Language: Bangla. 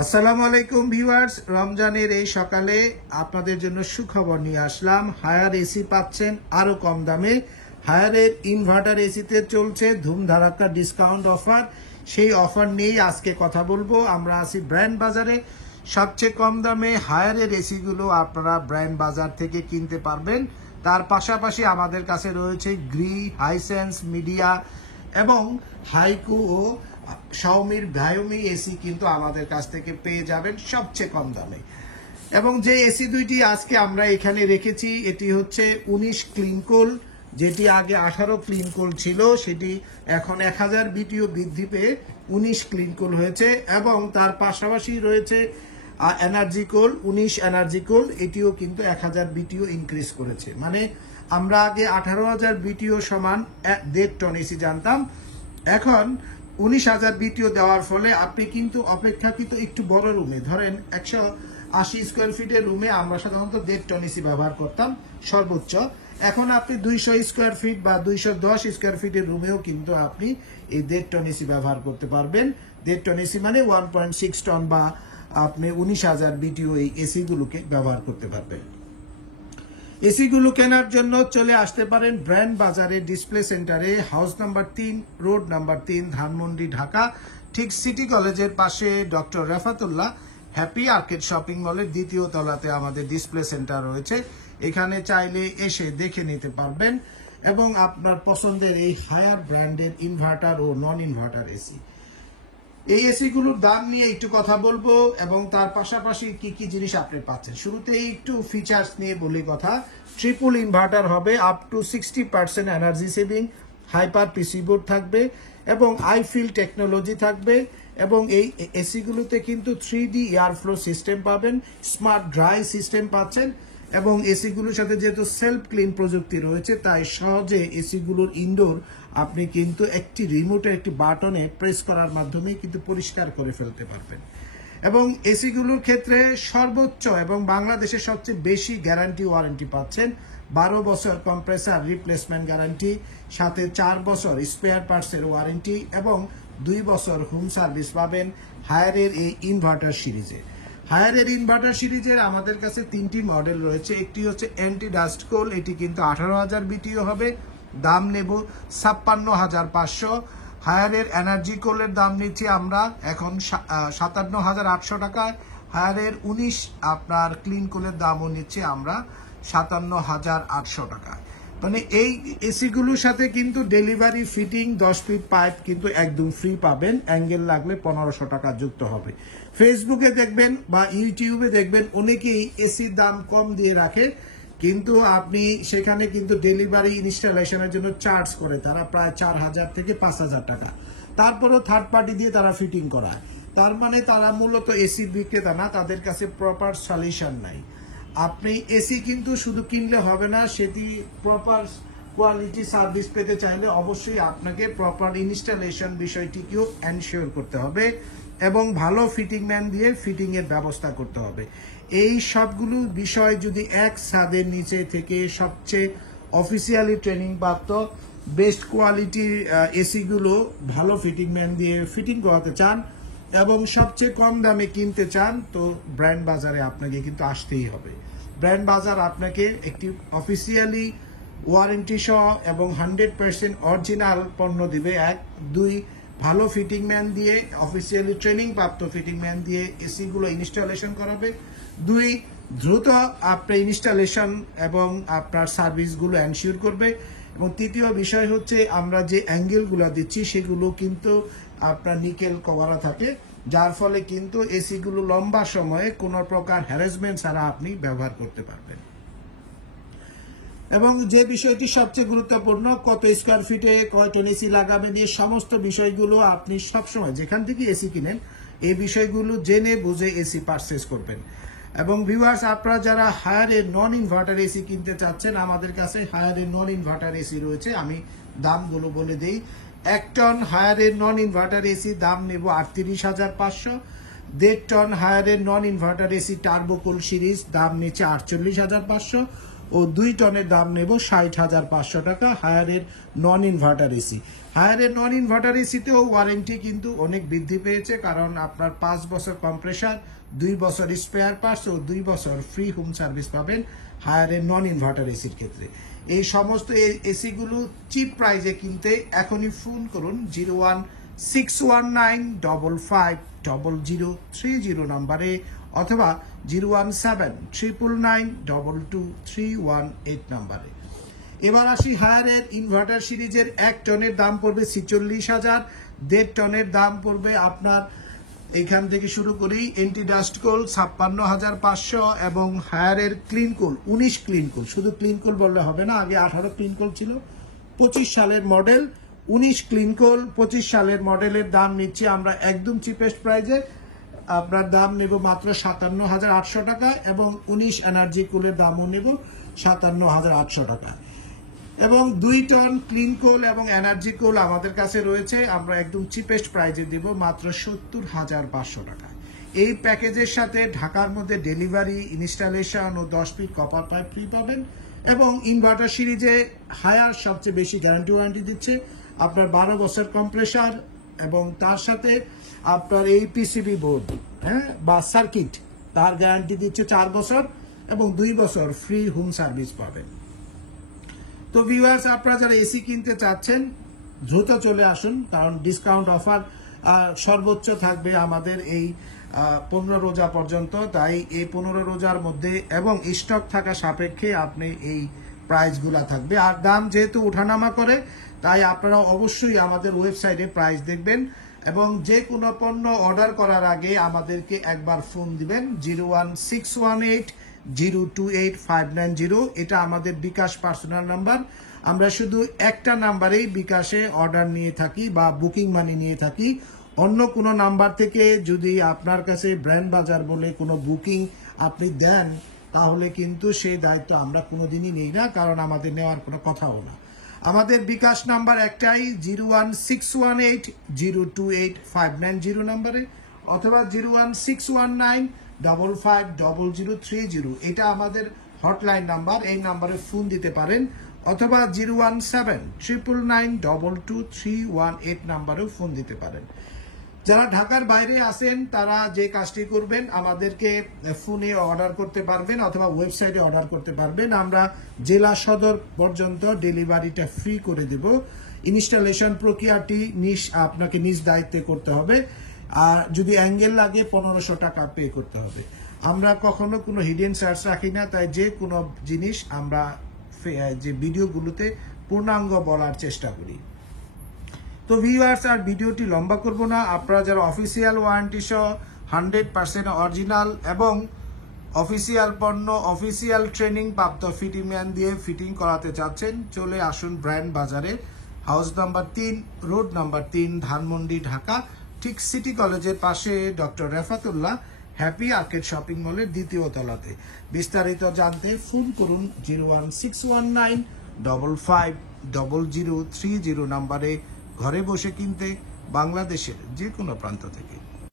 আসসালামু আলাইকুম ভিউয়ার্স, রমজানের এই সকালে আপনাদের জন্য সুখবর নিয়ে আসলাম। হায়ার এসি পাচ্ছেন আরো কম দামে। হায়ারের ইনভার্টার এসিতে চলছে ধুমধারাক্কা ডিসকাউন্ট অফার। সেই অফার নিয়েই আজকে কথা বলবো। আমরা আছি ব্র্যান্ড বাজারে। সবচেয়ে কম দামে হায়ারের এসিগুলো আপনারা ব্র্যান্ড বাজার থেকে কিনতে পারবেন। তার পাশাপাশি আমাদের কাছে রয়েছে গ্রি, হাইসেন্স, মিডিয়া এবং হাইকু ও শাওমির ভায়োমি এসি কিন্তু আমাদের কাছ থেকে পেয়ে যাবেন সবচেয়ে কম দামে। এবং যে এসি দুইটি আজকে আমরা এখানে রেখেছি, এটি হচ্ছে 19 ক্লিনকুল, যেটি আগে 18 ক্লিনকুল ছিল, সেটি এখন 1000 বিটিও বৃদ্ধি পেয়ে 19 ক্লিনকুল হয়েছে। এবং তার পাশাপাশি রয়েছে এনার্জি কোল, 19 এনার্জি কোল, এটিও কিন্তু 1000 বিটিও ইনক্রিজ করেছে। মানে আমরা আগে 18,000 বিটিও সমান 1.5 টন এসি জানতাম, এখন 19,000 বিটিও দেওয়ার ফলে আপনি কিন্তু অপেক্ষাকৃত একটু বড় রুমে, ধরেন 180 স্কোয়ার ফিটের রুমে আমরা সাধারণত 1.5 টন এসি ব্যবহার করতাম সর্বোচ্চ। এখন আপনি 200 স্কোয়ার ফিট বা 210 স্কোয়ার ফিটের রুমেও কিন্তু আপনি এই 1.5 টন এসি ব্যবহার করতে পারবেন। 1.5 টন এসি মানে 1.6 টন, বা আপনি 19,000 বিটিও এই এসিগুলোকে ব্যবহার করতে পারবেন। এসিগুলো কেনার জন্য চলে আসতে পারেন ব্র্যান্ড বাজারে ডিসপ্লে সেন্টারে, house number 3, road number 3, Dhanmondi, Dhaka. ঠিক সিটি কলেজের পাশে doctor Refatullah happy arcade shopping মলের 2য় তলাতে আমাদের ডিসপ্লে সেন্টার রয়েছে। এখানে চাইলে এসে দেখে নিতে পারবেন এবং আপনার পছন্দের এই হায়ার ব্র্যান্ডের ইনভার্টার ও নন ইনভার্টার এসি। এই এসিগুলোর দাম নিয়ে একটু কথা বলবো এবং তার পাশাপাশি কি কি জিনিস আপনি পাচ্ছেন। শুরুতেই একটু ফিচার্স নিয়ে বলি কথা। ট্রিপল ইনভার্টার হবে, up to 60% energy saving, hyper PC board থাকবে এবং আইফিল টেকনোলজি থাকবে। এবং এই এসিগুলোতে কিন্তু 3D এয়ার ফ্লো সিস্টেম পাবেন, স্মার্ট ড্রাই সিস্টেম পাচ্ছেন এবং এসিগুলোর সাথে যেহেতু সেলফ ক্লিন প্রযুক্তি রয়েছে, তাই সহজে এসিগুলোর ইনডোর আপনি কিন্তু একটি রিমোটের একটি বাটনে প্রেস করার মাধ্যমে কিন্তু পরিষ্কার করে ফেলতে পারবেন। এবং এসিগুলোর ক্ষেত্রে সর্বোচ্চ এবং বাংলাদেশের সবচেয়ে বেশি গ্যারান্টি ওয়ারেন্টি পাচ্ছেন। 12 বছর কম্প্রেসার রিপ্লেসমেন্ট গ্যারান্টি, সাথে 4 বছর স্পেয়ার পার্টসের ওয়ারেন্টি এবং 2 বছর হোম সার্ভিস পাবেন হায়ারের এই ইনভার্টার সিরিজে। হায়ারের ইনভার্টার সিরিজের আমাদের কাছে 3টি মডেল রয়েছে। একটি হচ্ছে অ্যান্টি ডাস্ট কোল, এটি কিন্তু 18,000 বিটিও হবে, দাম নেব 56,500। হায়ারের এনার্জি কোলের দাম নিচ্ছি আমরা এখন 57,800 টাকায়। হায়ারের 19 আপনার ক্লিন কোলের দামও নিচ্ছি আমরা 57,800 টাকায়। মানে এই এসিগুলোর সাথে কিন্তু ডেলিভারি, ফিটিং, 10 ফিট পাইপ কিন্তু একদম ফ্রি পাবেন। অ্যাঙ্গেল লাগলে 1500 টাকা যুক্ত হবে। ফেসবুকে দেখবেন বা ইউটিউবে দেখবেন অনেকেই এসির দাম কম দিয়ে রাখে, কিন্তু আপনি সেখানে কিন্তু ডেলিভারি ইনস্টলেশনের জন্য চার্জ করে তারা প্রায় 4,000 থেকে 5,000 টাকা। তারপরেও থার্ড পার্টি দিয়ে তারা ফিটিং করায়। তার মানে তারা মূলত এসি বিক্রেতা না, তাদের কাছে প্রপার সলিউশন নাই। আপনি এসি কিন্তু শুধু কিনলে হবে না, সেটি প্রপার কোয়ালিটি সার্ভিস পেতে চাইলে অবশ্যই আপনাকে প্রপার ইনস্টলেশন বিষয়টিকেও এনশিওর করতে হবে এবং ভালো ফিটিং ম্যান দিয়ে ফিটিং এর ব্যবস্থা করতে হবে। এই সবগুলো বিষয় যদি এক ছাদের নিচে থেকে সবচেয়ে অফিসিয়ালি ট্রেনিং প্রাপ্ত বেস্ট কোয়ালিটির এসিগুলো ভালো ফিটিং ম্যান দিয়ে ফিটিং করাতে চান এবং সবচেয়ে কম দামে কিনতে চান, তো ব্র্যান্ড বাজারে আপনাকে কিন্তু আসতেই হবে। ব্র্যান্ড বাজার আপনাকে একটি অফিসিয়ালি ওয়ারেন্টি সহ এবং 100% অরিজিনাল পণ্য দিবে। 1, 2 ভালো ফিটিং ম্যান দিয়ে, অফিসিয়ালি ট্রেনিং প্রাপ্ত ফিটিং ম্যান দিয়ে এসিগুলো ইনস্টলেশন করাবে। 2, দ্রুত আপনার ইনস্টলেশন এবং আপনার সার্ভিসগুলো এনশিওর করবে। এবং তৃতীয় বিষয় হচ্ছে আমরা যে অ্যাঙ্গেলগুলো দিচ্ছি সেগুলো কিন্তু আপনার নিকেল কভারা থাকে, যার ফলে কিন্তু এসিগুলো লম্বা সময়ে কোনো প্রকার হ্যারাসমেন্ট ছাড়া আপনি ব্যবহার করতে পারবেন। এবং যে বিষয়টি সবচেয়ে গুরুত্বপূর্ণ, কত স্কোয়ার ফিটে কয় টন এসি লাগাবেন, এই সমস্ত বিষয়গুলো আপনি সবসময় যেখান থেকে এসি কিনেন এই বিষয়গুলো জেনে বুঝে এসি পারচেজ করবেন। এবং ভিউয়ার্স, আপনারা যারা হায়ারের নন ইনভার্টার এসি কিনতে চাচ্ছেন, আমাদের কাছে হায়ারের নন ইনভার্টার এসি রয়েছে। আমি দামগুলো বলে দিই। 1 টন হায়ারের নন ইনভার্টার এসি দাম নেব 38,500। 1.5 টন হায়ারের non inverter AC Turbocool series দাম নিচ্ছে 48,500। ও 2 টনের দাম নেব 60,500 টাকা হায়ারের নন ইনভার্টার এসি। হায়ারের নন ইনভার্টার এসিতেও ওয়ারেন্টি কিন্তু অনেক বৃদ্ধি পেয়েছে, কারণ আপনার 5 বছর কম্প্রেসার, 2 বছর স্পেয়ার পার্টস ও 2 বছর ফ্রি হোম সার্ভিস পাবেন হায়ারের নন ইনভার্টার এসির ক্ষেত্রে। এই সমস্ত এসিগুলো চিপ প্রাইজে কিনতে এখনই ফোন করুন 01619550030 নম্বরে অথবা 01799922318 নম্বরে। এবার আসি হায়ারের ইনভার্টার সিরিজের 1 টনের দাম পড়বে 46,000, 1.5 টনের দাম পড়বে আপনার এখান থেকে শুরু করি এন্টি ডাস্ট কোল 56,500 এবং হায়ারের ক্লিন কোল 19 ক্লিন কোল, শুধু ক্লিন কোল বললে হবে না, আগে 18 ক্লিন কোল ছিল, 25 সালের মডেল 19 ক্লিন কোল 25 সালের মডেলের দাম নিচ্ছি আমরা একদম চিপেস্ট প্রাইজে, আপনার দাম নেব মাত্র 57,800 টাকা এবং 19 এনার্জি কুলের দামও নেব 57,800 টাকা। এবং 2 টন ক্লিন কোল এবং এনার্জি কোল আমাদের কাছে রয়েছে, আমরা একদম চিপেস্ট প্রাইজে দিব মাত্র 70,500 টাকা। এই প্যাকেজের সাথে ঢাকার মধ্যে ডেলিভারি, ইনস্টলেশন ও 10 ফিট কপার পাইপ ফ্রি পাবেন এবং ইনভার্টার সিরিজে হায়ার সবচেয়ে বেশি গ্যারান্টি ওয়ারেন্টি দিচ্ছে, আপনার 12 বছর কম্প্রেসার এবং তার সাথে আপনার এই পিসিবি বোর্ড বা সার্কিট তার গ্যারান্টি দিচ্ছে 4 বছর এবং 2 বছর ফ্রি হোম সার্ভিস পাবেন। তো ভিউয়ার্স, আপনারা যারা এসি কিনতে চাচ্ছেন দ্রুত চলে আসুন, কারণ ডিসকাউন্ট অফার সর্বোচ্চ থাকবে আমাদের এই 15 রোজা পর্যন্ত। তাই এই 15 রোজার মধ্যে এবং স্টক থাকা সাপেক্ষে আপনি এই প্রাইসগুলা থাকবে। আর দাম যেহেতু ওঠানামা করে, তাই আপনারা অবশ্যই আমাদের ওয়েবসাইটে প্রাইস দেখবেন এবং যে কোনো পণ্য অর্ডার করার আগে আমাদেরকে একবার ফোন দিবেন 01618028590, এটা আমাদের বিকাশ পার্সোনাল নাম্বার। আমরা শুধু একটা নাম্বারেই বিকাশে অর্ডার নিয়ে থাকি বা বুকিং মানি নিয়ে থাকি। অন্য কোনো নাম্বার থেকে যদি আপনার কাছে ব্র্যান্ড বাজার বলে কোনো বুকিং আপনি দেন, তাহলে কিন্তু সেই দায়িত্ব আমরা কোনোদিনই নেই না, কারণ আমাদের নেওয়ার কোনো কথাও না। আমাদের বিকাশ নাম্বার একটাই 01618028590 নম্বরে অথবা 01619550030, এটা আমাদের হটলাইন নাম্বার, এই নাম্বারে ফোন দিতে পারেন অথবা 01799922318 নাম্বারেও ফোন দিতে পারেন। যারা ঢাকার বাইরে আছেন তারা যে কাজটি করবেন, আমাদেরকে ফোনে অর্ডার করতে পারবেন অথবা ওয়েবসাইটে অর্ডার করতে পারবেন। আমরা জেলা সদর পর্যন্ত ডেলিভারিটা ফ্রি করে দেব। ইনস্টলেশন প্রক্রিয়াটি আপনাকে নিজ দায়িত্বে করতে হবে, আর যদি অ্যাঙ্গেল লাগে 1500 টাকা পে করতে হবে। আমরা কখনো কোনো হিডেন চার্জ রাখি না, তাই যে কোনো জিনিস আমরা যে ভিডিওগুলোতে পূর্ণাঙ্গ বলার চেষ্টা করি। তো ভিউয়ার্স, আর ভিডিওটি লম্বা করব না। আপনারা যারা অফিসিয়াল ওয়ারেন্টি সহ 100% অরিজিনাল এবং অফিসিয়াল পণ্য, অফিসিয়াল ট্রেনিং প্রাপ্ত ফিটিং ম্যান দিয়ে ফিটিং করাতে চাচ্ছেন, চলে আসুন ব্র্যান্ড বাজারে, house number 3, road number 3, Dhanmondi, Dhaka, ঠিক সিটি কলেজের পাশে doctor Refatullah happy arcade shopping মলের 2য় তলাতে। বিস্তারিত জানতে ফোন করুন 01619550030 নম্বরে, ঘরে বসে কিনতে বাংলাদেশের যে কোনো প্রান্ত থেকে।